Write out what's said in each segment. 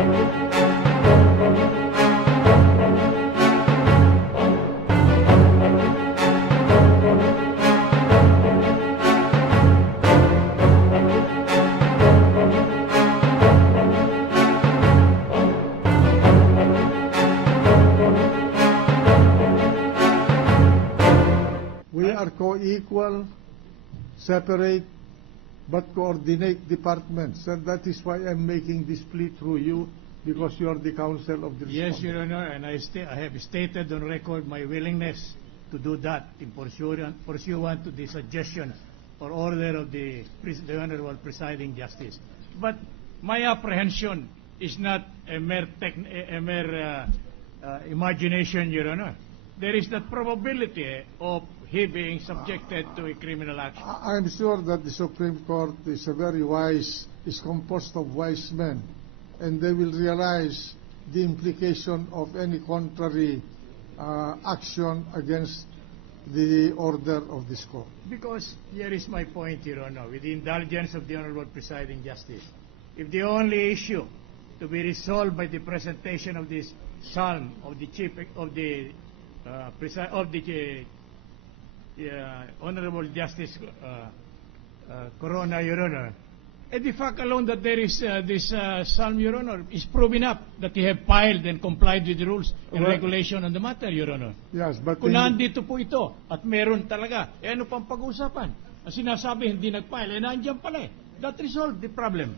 We are co-equal, separate, but coordinate departments. And that is why I'm making this plea through you, because you are the counsel of the Yes, respondent. Your Honor, and I have stated on record my willingness to do that in pursuant to the suggestion or order of the Honorable Presiding Justice. But my apprehension is not a mere imagination, Your Honor. There is that probability of he being subjected to a criminal action. I'm sure that the Supreme Court is is composed of wise men, and they will realize the implication of any contrary action against the order of this court. Because here is my point, Your Honor, with the indulgence of the Honorable Presiding Justice. If the only issue to be resolved by the presentation of this psalm of the chief of the Honorable Justice Corona, Your Honor, and the fact alone that there is this psalm, Your Honor, is proving up that he have filed and complied with the rules and regulation on the matter, Your Honor. Yes, but Kung nandito po ito at meron talaga, ano pang pag-uusapan? Ang sinasabi, hindi nag-file, nandiyan pala eh. That resolved the problem.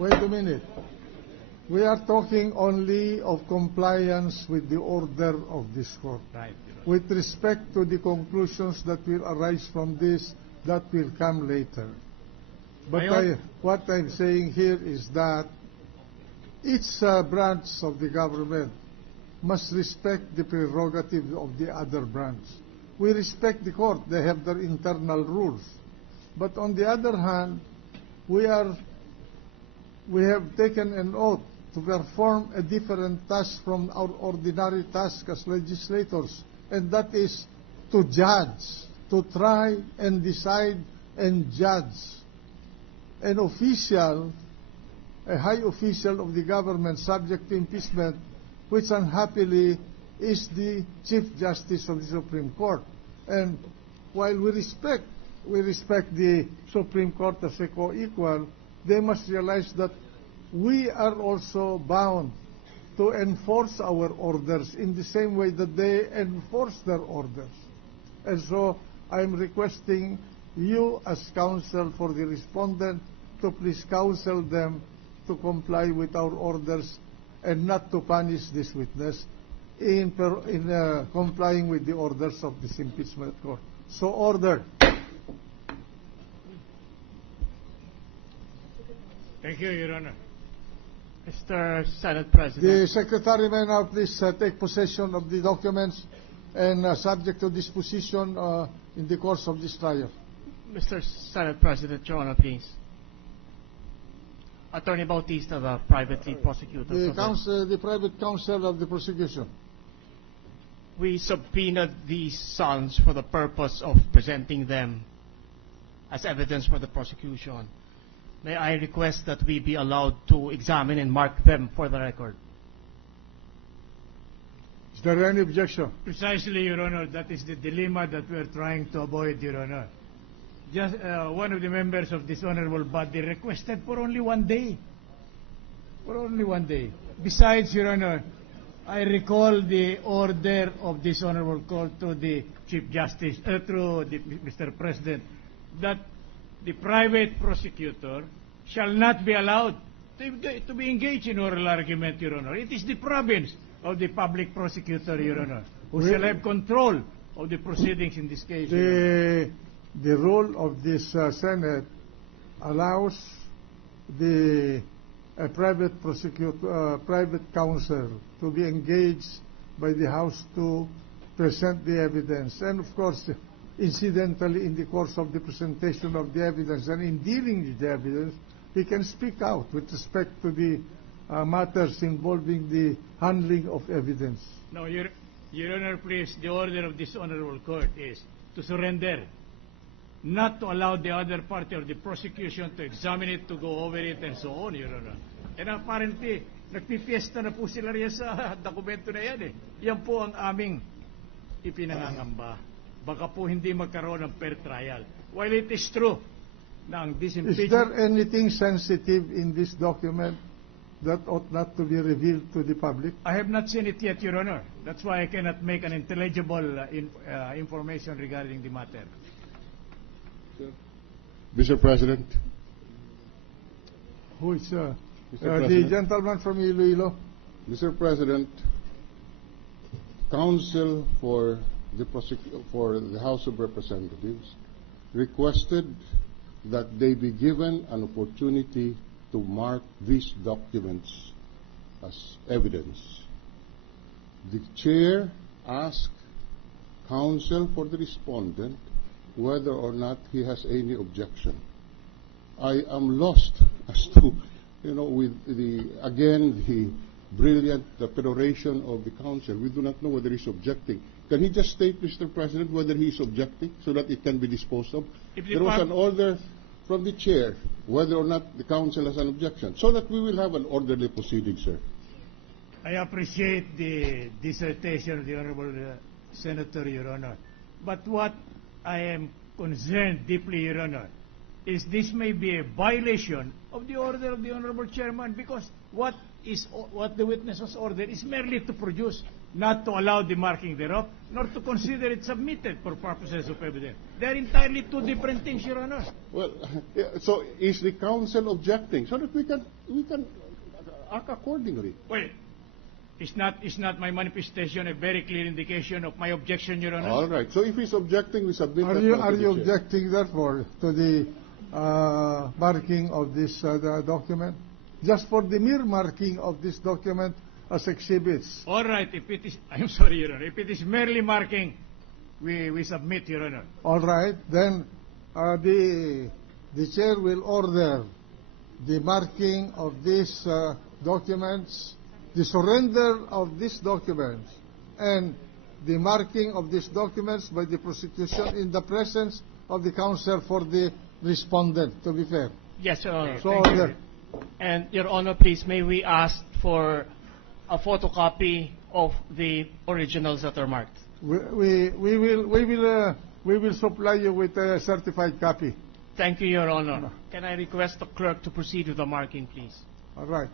wait a minute. We are talking only of compliance with the order of this court. Right. With respect to the conclusions that will arise from this, that will come later. But what I'm saying here is that each branch of the government must respect the prerogative of the other branch. We respect the court. They have their internal rules. But on the other hand, we have taken an oath to perform a different task from our ordinary task as legislators, and that is to judge, to try and decide and judge. An official, a high official of the government subject to impeachment, which unhappily is the Chief Justice of the Supreme Court. And while we respect the Supreme Court as a co-equal, they must realize that we are also bound to enforce our orders in the same way that they enforce their orders. And so I'm requesting you as counsel for the respondent to please counsel them to comply with our orders and not to punish this witness in complying with the orders of this impeachment court. So ordered. Thank you, Your Honor. Mr. Senate President. The Secretary may now please take possession of the documents and subject to disposition in the course of this trial. Mr. Senate President, Your Honor, please. Attorney Bautista, the private lead prosecutor. The private counsel of the prosecution. We subpoenaed these psalms for the purpose of presenting them as evidence for the prosecution. May I request that we be allowed to examine and mark them for the record? Is there any objection? Precisely, Your Honor, that is the dilemma that we are trying to avoid, Your Honor. Just one of the members of this honorable body requested for only 1 day. For only 1 day. Besides, Your Honor, I recall the order of this honorable court to the Chief Justice, through Mr. President, that the private prosecutor shall not be allowed to be engaged in oral argument, Your Honor. It is the province of the public prosecutor, Your Honor, who shall have control of the proceedings in this case. The rule of this Senate allows the private counsel to be engaged by the House to present the evidence. And of course, incidentally, in the course of the presentation of the evidence and in dealing with the evidence, he can speak out with respect to the matters involving the handling of evidence. No, Your Honor, please, the order of this honorable court is to surrender, not to allow the other party or the prosecution to examine it, to go over it, and so on, Your Honor. And apparently, nagpipiesta na po sila riyan sa dokumento na yan eh. Yan po ang aming ipinangangamba. Baka po hindi magkaroon ng fair trial. While it is true na ang Is disimpeachment... there anything sensitive in this document that ought not to be revealed to the public? I have not seen it yet, Your Honor. That's why I cannot make an intelligible information regarding the matter. Mr. President, Who is Mr. the President. gentleman from Iloilo? Mr. President, counsel for the House of Representatives requested that they be given an opportunity to mark these documents as evidence. The chair asked counsel for the respondent whether or not he has any objection. I am lost as to, with the brilliant peroration of the counsel. We do not know whether he's objecting. Can he just state, Mr. President, whether he is objecting so that it can be disposed of? There was an order from the chair whether or not the counsel has an objection, so that we will have an orderly proceeding, sir. I appreciate the dissertation of the Honorable Senator, Your Honor. But what I am concerned deeply, Your Honor, is this may be a violation of the order of the Honorable Chairman, because what the witness was ordered is merely to produce, not to allow the marking thereof, nor to consider it submitted for purposes of evidence. They are entirely two different things, Your Honor. Well, so is the counsel objecting so that we can act accordingly? Well, is not my manifestation a very clear indication of my objection, Your Honor? All right. So if he's objecting, we submit. Are you objecting, therefore, to the marking of this document? Just for the mere marking of this document as exhibits. All right, if it is, I'm sorry, Your Honor, if it is merely marking, we submit, Your Honor. All right, then the chair will order the marking of these documents, the surrender of these documents, and the marking of these documents by the prosecution in the presence of the counsel for the respondent, to be fair. Yes, Your Honor. So Thank you. order. And, Your Honor, please, may we ask for a photocopy of the originals that are marked? We will supply you with a certified copy. Thank you, Your Honor. Can I request the clerk to proceed with the marking, please? All right.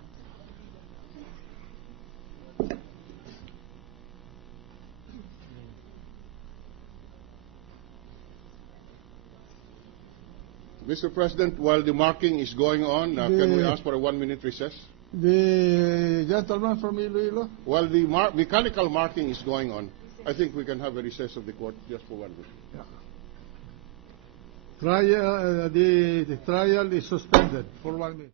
Mr. President, while the marking is going on, can we ask for a 1-minute recess? The gentleman from Iloilo? While the mechanical marking is going on, I think we can have a recess of the court just for 1 minute. Yeah. The trial is suspended for 1 minute.